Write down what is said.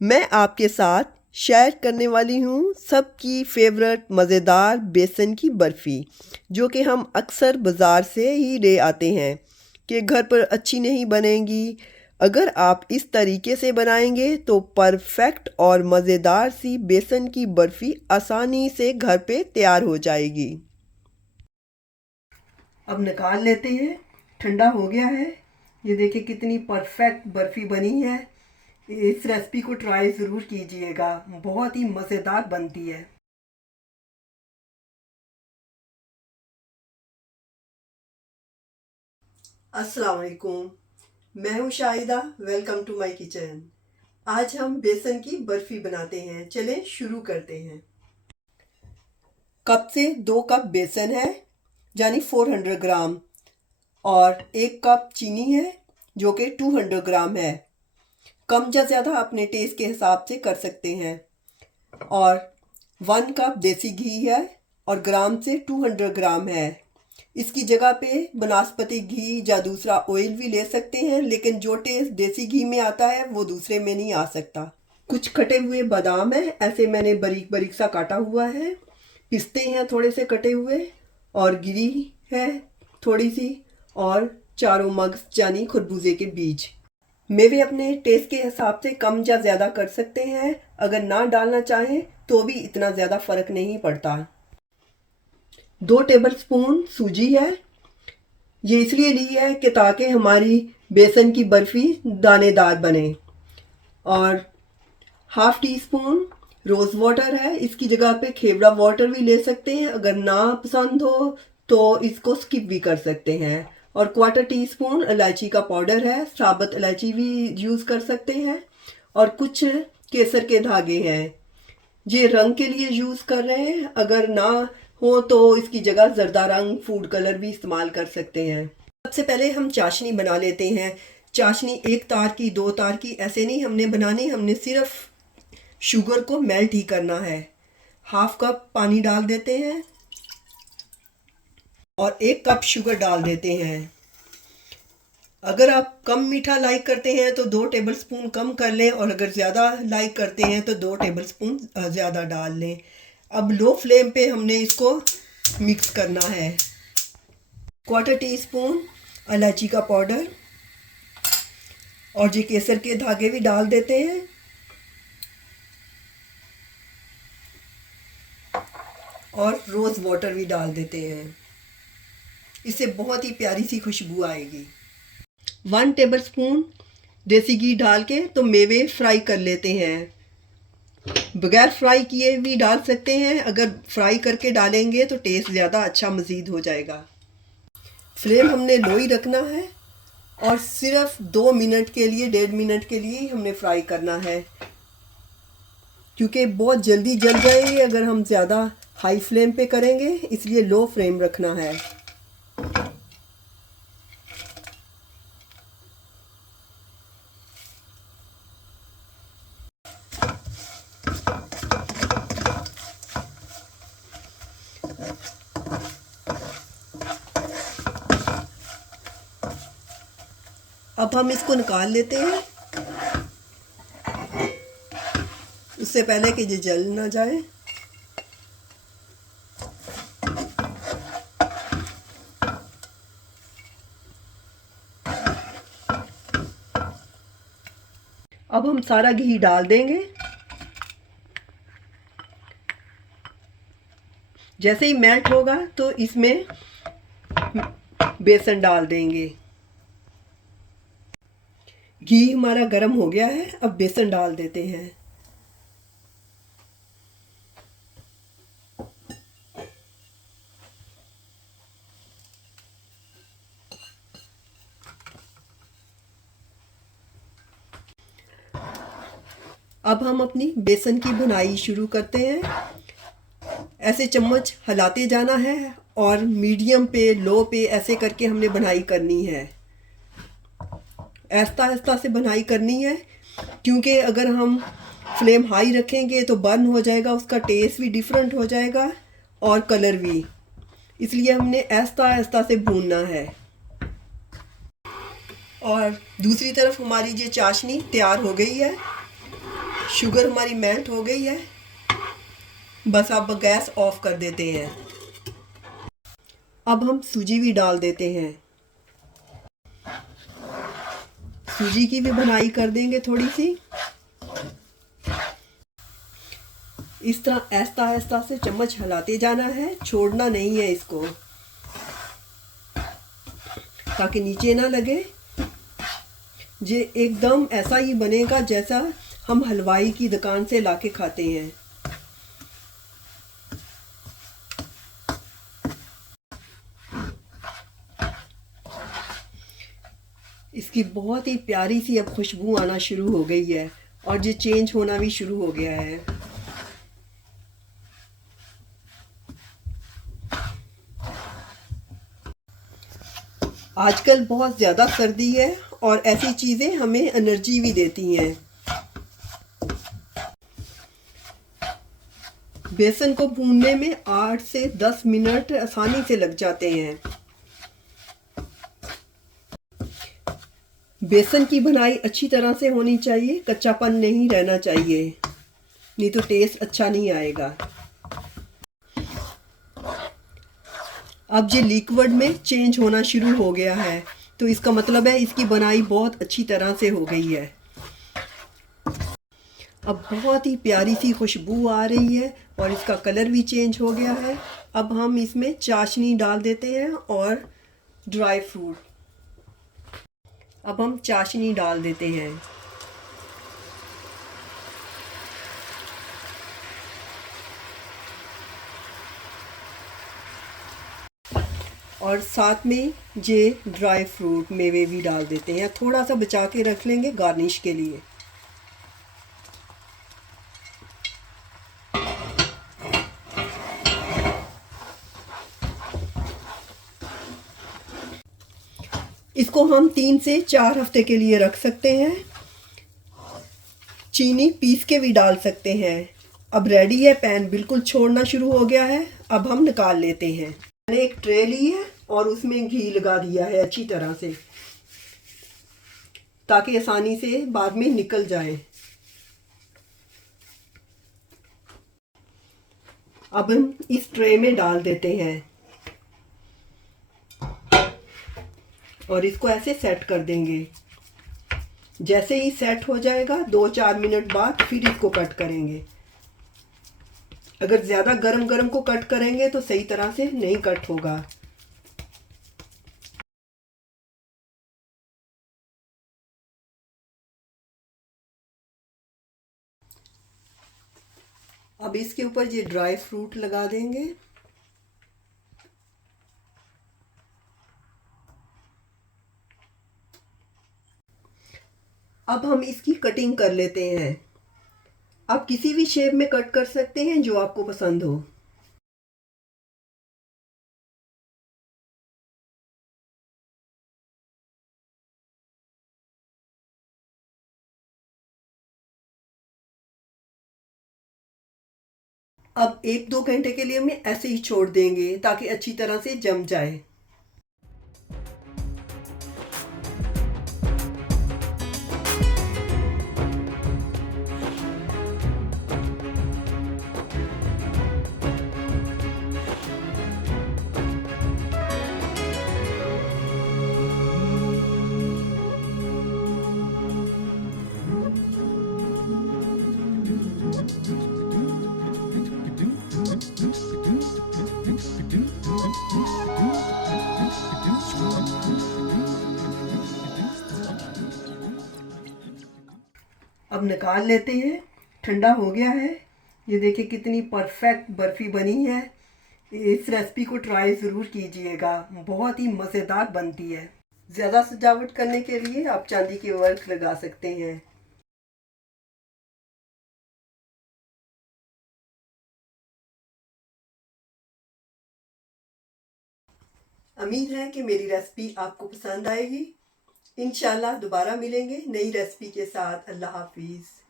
मैं आपके साथ शेयर करने वाली हूँ सबकी फेवरेट मज़ेदार बेसन की बर्फ़ी, जो कि हम अक्सर बाज़ार से ही ले आते हैं कि घर पर अच्छी नहीं बनेगी। अगर आप इस तरीके से बनाएंगे तो परफेक्ट और मज़ेदार सी बेसन की बर्फ़ी आसानी से घर पे तैयार हो जाएगी। अब निकाल लेते हैं, ठंडा हो गया है। ये देखिए कितनी परफेक्ट बर्फ़ी बनी है। इस रेसिपी को ट्राई ज़रूर कीजिएगा, बहुत ही मज़ेदार बनती है। अस्सलाम वालेकुम, मैं हूँ Shahida. Welcome to my kitchen. आज हम बेसन की बर्फ़ी बनाते हैं। चलें शुरू करते हैं। कप से 2 कप बेसन है, यानी 400 ग्राम, और 1 कप चीनी है जो कि 200 ग्राम है। कम या ज़्यादा अपने टेस्ट के हिसाब से कर सकते हैं। और 1 कप देसी घी है और ग्राम से 200 ग्राम है। इसकी जगह पे बनास्पति घी या दूसरा ऑयल भी ले सकते हैं, लेकिन जो टेस्ट देसी घी में आता है वो दूसरे में नहीं आ सकता। कुछ कटे हुए बादाम है, ऐसे मैंने बारीक बारीक सा काटा हुआ है। पिस्ते हैं थोड़े से कटे हुए, और गिरी है थोड़ी सी, और चारों मग्स यानी खरबूजे के बीज। मेवे अपने टेस्ट के हिसाब से कम या ज़्यादा कर सकते हैं। अगर ना डालना चाहें तो भी इतना ज़्यादा फ़र्क नहीं पड़ता। 2 टेबलस्पून सूजी है। ये इसलिए ली है कि ताकि हमारी बेसन की बर्फ़ी दानेदार बने। और 1/2 टीस्पून रोज़ वाटर है। इसकी जगह पे खेवड़ा वाटर भी ले सकते हैं। अगर ना पसंद हो तो इसको स्किप भी कर सकते हैं। और 1/4 टीस्पून इलायची का पाउडर है, साबुत इलायची भी यूज़ कर सकते हैं। और कुछ केसर के धागे हैं, ये रंग के लिए यूज़ कर रहे हैं। अगर ना हो तो इसकी जगह जर्दा रंग फूड कलर भी इस्तेमाल कर सकते हैं। सबसे पहले हम चाशनी बना लेते हैं। चाशनी 1 तार की 2 तार की ऐसे नहीं हमने बनानी, हमने सिर्फ शुगर को मेल्ट ही करना है। 1/2 कप पानी डाल देते हैं और 1 कप शुगर डाल देते हैं। अगर आप कम मीठा लाइक करते हैं तो 2 टेबलस्पून कम कर लें, और अगर ज़्यादा लाइक करते हैं तो 2 टेबलस्पून ज़्यादा डाल लें। अब लो फ्लेम पे हमने इसको मिक्स करना है। 1/4 टीस्पून इलायची का पाउडर, और ये केसर के धागे भी डाल देते हैं। और रोज़ वाटर भी डाल देते हैं, इससे बहुत ही प्यारी सी खुशबू आएगी। 1 टेबलस्पून देसी घी डाल के तो मेवे फ्राई कर लेते हैं। बगैर फ्राई किए भी डाल सकते हैं, अगर फ्राई करके डालेंगे तो टेस्ट ज़्यादा अच्छा मज़ीद हो जाएगा। फ्लेम हमने लो ही रखना है, और सिर्फ 2 मिनट के लिए, 1.5 मिनट के लिए ही हमने फ्राई करना है, क्योंकि बहुत जल्दी जल जाएगी अगर हम ज़्यादा हाई फ्लेम पे करेंगे, इसलिए लो फ्लेम रखना है। अब हम इसको निकाल लेते हैं, उससे पहले कि ये जल ना जाए। अब हम सारा घी डाल देंगे। जैसे ही मेल्ट होगा तो इसमें बेसन डाल देंगे। घी हमारा गर्म हो गया है, अब बेसन डाल देते हैं। अब हम अपनी बेसन की बुनाई शुरू करते हैं। ऐसे चम्मच हिलाते जाना है, और मीडियम पे, लो पे ऐसे करके हमने बुनाई करनी है। आहिस्ता आहिस्ता से बुनाई करनी है, क्योंकि अगर हम फ्लेम हाई रखेंगे तो बर्न हो जाएगा, उसका टेस्ट भी डिफरेंट हो जाएगा और कलर भी। इसलिए हमने आहिस्ता आहिस्ता से भूनना है। और दूसरी तरफ हमारी ये चाशनी तैयार हो गई है। शुगर हमारी मेल्ट हो गई है, बस अब गैस ऑफ कर देते हैं। अब हम सूजी भी डाल देते हैं। सूजी की भी भुनाई कर देंगे थोड़ी सी। इस तरह आहिस्ता आहिस्ता से चम्मच हिलाते जाना है, छोड़ना नहीं है इसको, ताकि नीचे ना लगे। ये एकदम ऐसा ही बनेगा जैसा हम हलवाई की दुकान से लाके खाते हैं। इसकी बहुत ही प्यारी सी अब खुशबू आना शुरू हो गई है और ये चेंज होना भी शुरू हो गया है। आजकल बहुत ज़्यादा सर्दी है और ऐसी चीज़ें हमें एनर्जी भी देती हैं। बेसन को भूनने में 8 से 10 मिनट आसानी से लग जाते हैं। बेसन की भुनाई अच्छी तरह से होनी चाहिए, कच्चापन नहीं रहना चाहिए, नहीं तो टेस्ट अच्छा नहीं आएगा। अब ये लिक्विड में चेंज होना शुरू हो गया है, तो इसका मतलब है इसकी बनाई बहुत अच्छी तरह से हो गई है। अब बहुत ही प्यारी सी खुशबू आ रही है और इसका कलर भी चेंज हो गया है। अब हम इसमें चाशनी डाल देते हैं और ड्राई फ्रूट। अब हम चाशनी डाल देते हैं और साथ में ये ड्राई फ्रूट मेवे भी डाल देते हैं। थोड़ा सा बचा के रख लेंगे गार्निश के लिए। इसको हम 3 से 4 हफ्ते के लिए रख सकते हैं। चीनी पीस के भी डाल सकते हैं। अब रेडी है, पैन बिल्कुल छोड़ना शुरू हो गया है। अब हम निकाल लेते हैं। मैंने एक ट्रे ली है और उसमें घी लगा दिया है अच्छी तरह से, ताकि आसानी से बाद में निकल जाए। अब हम इस ट्रे में डाल देते हैं और इसको ऐसे सेट कर देंगे। जैसे ही सेट हो जाएगा 2-4 मिनट बाद फिर इसको कट करेंगे। अगर ज़्यादा गरम गरम को कट करेंगे तो सही तरह से नहीं कट होगा। अब इसके ऊपर ये ड्राई फ्रूट लगा देंगे। अब हम इसकी कटिंग कर लेते हैं। आप किसी भी शेप में कट कर सकते हैं जो आपको पसंद हो। अब 1-2 घंटे के लिए हम ऐसे ही छोड़ देंगे ताकि अच्छी तरह से जम जाए। अब निकाल लेते हैं। ठंडा हो गया है। ये देखिए कितनी परफेक्ट बर्फ़ी बनी है। इस रेसिपी को ट्राई ज़रूर कीजिएगा, बहुत ही मज़ेदार बनती है। ज़्यादा सजावट करने के लिए आप चांदी के वर्क लगा सकते हैं। उम्मीद है कि मेरी रेसिपी आपको पसंद आएगी। इंशाल्लाह दोबारा मिलेंगे नई रेसिपी के साथ। अल्लाह हाफिज़।